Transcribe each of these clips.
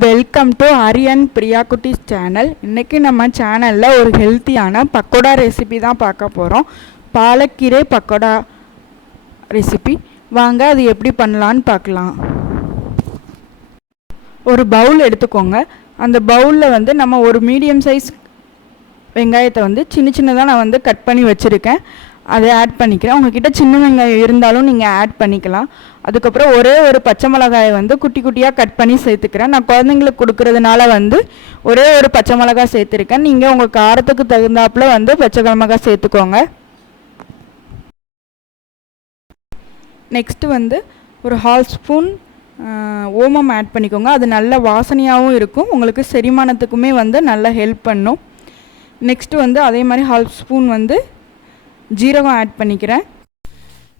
Welcome to Aryan Priya Kuttis channel இன்றைக்கி நம்ம சேனலில் ஒரு ஹெல்த்தியான பக்கோடா ரெசிபி தான் பார்க்க போகிறோம் பாலக்கீரை பக்கோடா ரெசிபி வாங்க அது எப்படி பண்ணலான்னு பார்க்கலாம். ஒரு பவுல் எடுத்துக்கோங்க. அந்த பவுலில் வந்து நம்ம ஒரு மீடியம் சைஸ் வெங்காயத்தை வந்து சின்ன சின்னதாக நான் வந்து கட் பண்ணி வச்சுருக்கேன். அதை ஆட் பண்ணிக்கிறேன். உங்ககிட்ட சின்ன வெங்காயம் இருந்தாலும் நீங்கள் ஆட் பண்ணிக்கலாம். அதுக்கப்புறம் ஒரே ஒரு பச்சை மிளகாயை வந்து குட்டி குட்டியாக கட் பண்ணி சேர்த்துக்கிறேன். நான் குழந்தைங்களுக்கு கொடுக்கறதுனால வந்து ஒரே ஒரு பச்சை மிளகாய் சேர்த்துருக்கேன். நீங்கள் உங்கள் காரத்துக்கு தகுந்தாப்புல வந்து பச்சை மிளகாய் சேர்த்துக்கோங்க. நெக்ஸ்ட்டு வந்து ஒரு ஹால் ஸ்பூன் ஓமம் ஆட் பண்ணிக்கோங்க. அது நல்ல வாசனையாகவும் இருக்கும். உங்களுக்கு செரிமானத்துக்குமே வந்து நல்லா ஹெல்ப் பண்ணும். நெக்ஸ்ட்டு வந்து அதே மாதிரி ஹால் ஸ்பூன் வந்து ஜீரகம் ஆட் பண்ணிக்கிறேன்.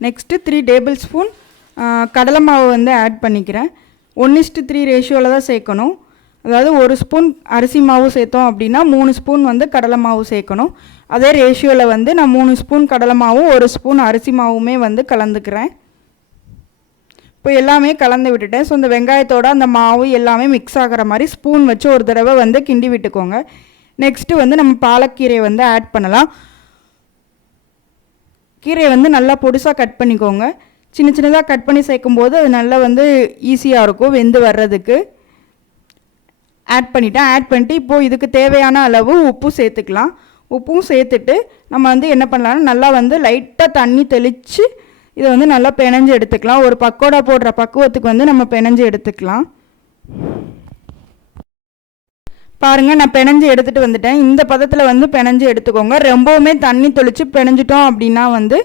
நெக்ஸ்ட்டு த்ரீ டேபிள் ஸ்பூன் கடலை மாவு வந்து ஆட் பண்ணிக்கிறேன். ஒன் இஸ்ட்டு த்ரீ ரேஷியோவில் தான் சேர்க்கணும். அதாவது ஒரு ஸ்பூன் அரிசி மாவு சேர்த்தோம் அப்படின்னா மூணு ஸ்பூன் வந்து கடலை மாவு சேர்க்கணும். அதே ரேஷியோவில் வந்து நான் மூணு ஸ்பூன் கடலை மாவும் ஒரு ஸ்பூன் அரிசி மாவுமே வந்து கலந்துக்கிறேன். இப்போ எல்லாமே கலந்து விட்டுட்டேன். ஸோ இந்த வெங்காயத்தோட அந்த மாவு எல்லாமே மிக்ஸ் ஆகிற மாதிரி ஸ்பூன் வச்சு ஒரு தடவை வந்து கிண்டி விட்டுக்கோங்க. நெக்ஸ்ட்டு வந்து நம்ம பாலக்கீரையை வந்து ஆட் பண்ணலாம். கீரையை வந்து நல்லா பொடிசாக கட் பண்ணிக்கோங்க. சின்ன சின்னதாக கட் பண்ணி சேர்க்கும்போது அது நல்லா வந்து ஈஸியாக இருக்கும் வெந்து வர்றதுக்கு. ஆட் பண்ணிவிட்டேன் ஆட் பண்ணிட்டு இப்போது இதுக்கு தேவையான அளவு உப்பு சேர்த்துக்கலாம். உப்பும் சேர்த்துட்டு நம்ம வந்து என்ன பண்ணலாம்னா நல்லா வந்து லைட்டாக தண்ணி தெளித்து இதை வந்து நல்லா பிணைஞ்சு எடுத்துக்கலாம். ஒரு பக்கோடா போடுற பக்குவத்துக்கு வந்து நம்ம பிணைஞ்சு எடுத்துக்கலாம். பாருங்கள் நான் பிணைஞ்சு எடுத்துகிட்டு வந்துட்டேன். இந்த பதத்தில் வந்து பிணைஞ்சு எடுத்துக்கோங்க. ரொம்பவுமே தண்ணி தெளித்து பிணைஞ்சிட்டோம் அப்படின்னா வந்து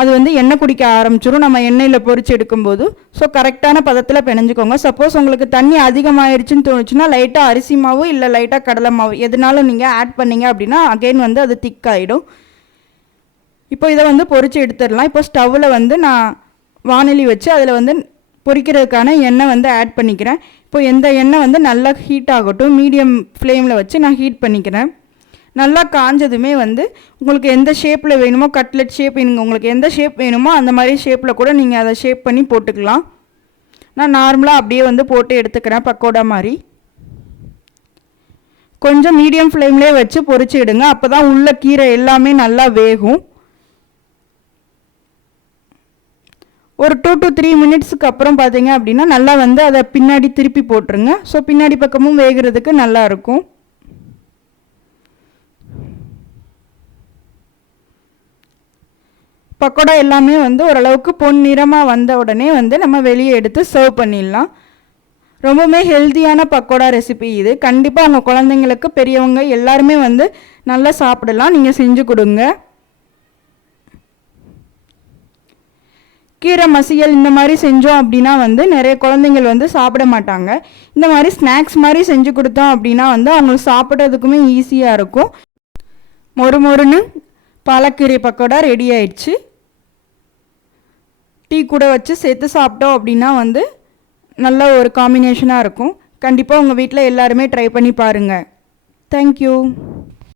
அது வந்து எண்ணெய் குடிக்க ஆரம்பிச்சிடும் நம்ம எண்ணெயில் பொறிச்சு எடுக்கும்போது. ஸோ கரெக்டான பதத்தில் பிணைஞ்சிக்கோங்க. சப்போஸ் உங்களுக்கு தண்ணி அதிகமாகிடுச்சின்னு தோணுச்சுன்னா லைட்டாக அரிசி மாவு இல்லை லைட்டாக கடலை மாவு எதுனாலும் நீங்கள் ஆட் பண்ணீங்க அப்படின்னா அகெயின் வந்து அது திக் ஆகிடும் இப்போ இதை வந்து பொறிச்சு எடுத்துடலாம். இப்போ ஸ்டவ்வில் வந்து நான் வானொலி வச்சு அதில் வந்து பொரிக்கிறதுக்கான எண்ணெய் வந்து ஆட் பண்ணிக்கிறேன். இப்போ எந்த எண்ணெய் வந்து நல்லா ஹீட் ஆகட்டும். மீடியம் ஃப்ளேமில் வச்சு நான் ஹீட் பண்ணிக்கிறேன். நல்லா காஞ்சதுமே வந்து உங்களுக்கு எந்த ஷேப்பில் வேணுமோ கட்லெட் ஷேப் வேணுங்க உங்களுக்கு எந்த ஷேப் வேணுமோ அந்த மாதிரி ஷேப்பில் கூட நீங்கள் அதை ஷேப் பண்ணி போட்டுக்கலாம். நான் நார்மலாக அப்படியே வந்து போட்டு எடுத்துக்கிறேன் பக்கோடா மாதிரி. கொஞ்சம் மீடியம் ஃப்ளேம்லேயே வச்சு பொரிச்சு எடுங்க. அப்போ தான் உள்ள கீரை எல்லாமே நல்லா வேகும். ஒரு டூ டு த்ரீ மினிட்ஸுக்கு அப்புறம் பார்த்தீங்க அப்படின்னா நல்லா வந்து அதை பின்னாடி திருப்பி போட்டுருங்க. ஸோ பின்னாடி பக்கமும் வேகிறதுக்கு நல்லா இருக்கும். பக்கோடா எல்லாமே வந்து ஓரளவுக்கு பொன் நிறமாக வந்த உடனே வந்து நம்ம வெளியே எடுத்து சர்வ் பண்ணிடலாம். ரொம்பவுமே ஹெல்த்தியான பக்கோடா ரெசிபி இது. கண்டிப்பாக உங்கள் குழந்தைங்களுக்கு பெரியவங்க எல்லாருமே வந்து நல்லா சாப்பிடலாம். நீங்கள் செஞ்சு கொடுங்க. கீரை மசியல் இந்த மாதிரி செஞ்சோம் அப்படின்னா வந்து நிறைய குழந்தைங்கள் வந்து சாப்பிட மாட்டாங்க. இந்த மாதிரி ஸ்நாக்ஸ் மாதிரி செஞ்சு கொடுத்தோம் அப்படின்னா வந்து அவங்களுக்கு சாப்பிட்றதுக்குமே ஈஸியாக இருக்கும். மொறு மொறுன்னு பாலக்கீரை பக்கோடா ரெடி ஆயிடுச்சு. டீ கூட வச்சு சேர்த்து சாப்பிட்டோம் அப்படின்னா வந்து நல்ல ஒரு காம்பினேஷனாக இருக்கும். கண்டிப்பாக உங்கள் வீட்டில் எல்லாருமே ட்ரை பண்ணி பாருங்கள் தேங்க்யூ